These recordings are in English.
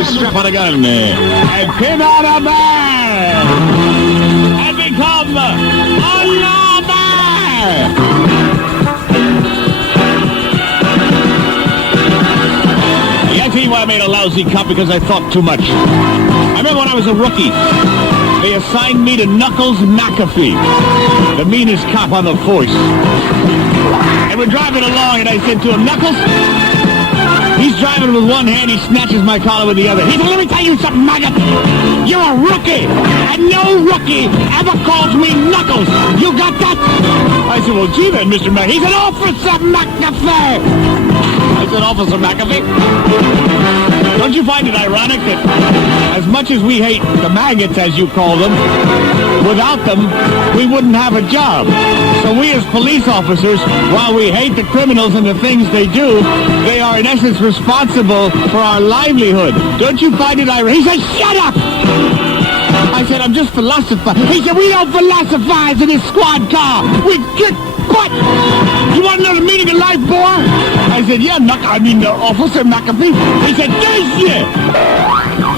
Strap on a gun and pin on a man and become a Lawman. I tell you why I made a lousy cop, because I thought too much. I remember when I was a rookie, they assigned me to Knuckles McAfee, the meanest cop on the force. And we're driving along, and I said to him, Knuckles, he's driving with one hand, he snatches my collar with the other. He said, let me tell you something, maggot. You're a rookie, and no rookie ever calls me Knuckles. You got that? I said, well, gee then, Mr. McAfee. He said, Officer McAfee. I said, Officer McAfee. Don't you find it ironic that as much as we hate the maggots, as you call them, without them, we wouldn't have a job. So we as police officers, while we hate the criminals and the things they do, they are in essence responsible for our livelihood. Don't you find it ironic? He said, shut up! I said, I'm just philosophizing. He said, we don't philosophize in this squad car. We kick butt. You want to know the meaning of life, boy? I said, yeah, Officer McAfee. He said,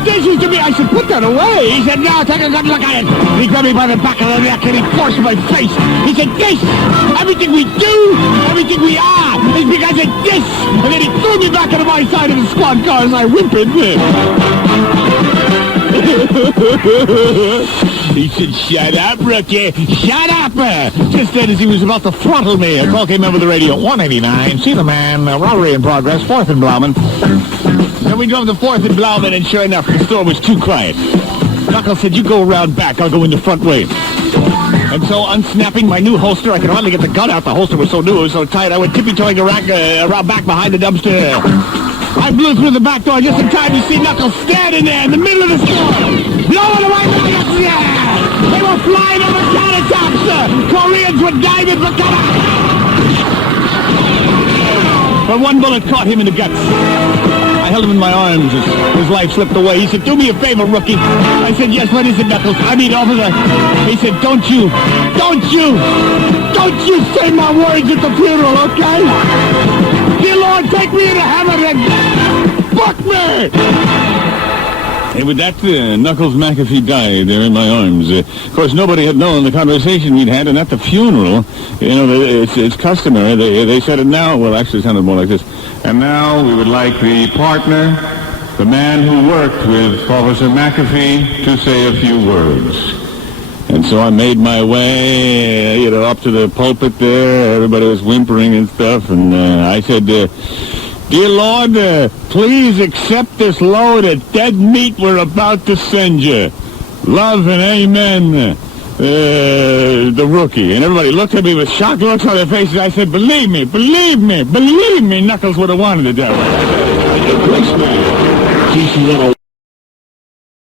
this is to me. I said, put that away. He said, no, take a good look at it. And he grabbed me by the back of the neck and he forced my face. He said, this, everything we do, everything we are, is because of this. And then he threw me back into my side of the squad car as I whimpered. He said, shut up, rookie. Shut up. Just then, as he was about to throttle me, a call came over the radio. 189, see the man, robbery in progress, 4th and Lawman. Then we drove to 4th and Lawman, and sure enough, the store was too quiet. Knuckles said, you go around back, I'll go in the front way. And so, unsnapping my new holster, I could hardly get the gun out. The holster was so new, it was so tight, I went tippy-toeing around back behind the dumpster. I blew through the back door just in time to see Knuckles standing there in the middle of the store, blowing away maggots. Yeah! They were flying over countertops. Koreans were diving for cover. But one bullet caught him in the guts. I held him in my arms as his life slipped away. He said, do me a favor, rookie. I said, yes, what is it, Knuckles? I mean, officer. He said, don't you say my words at the funeral, okay? Dear Lord, take me into heaven and fuck me! And with that, Knuckles McAfee died there in my arms. Of course, nobody had known the conversation we'd had, and at the funeral, you know, it's customary. They said it now. Well, actually, it sounded more like this. And now we would like the partner, the man who worked with Officer McAfee, to say a few words. And so I made my way, up to the pulpit there. Everybody was whimpering and stuff. And I said, dear Lord, please accept this load of dead meat we're about to send you. Love and amen, the rookie. And everybody looked at me with shocked looks on their faces. I said, believe me, Knuckles would have wanted it that way. Greaseman.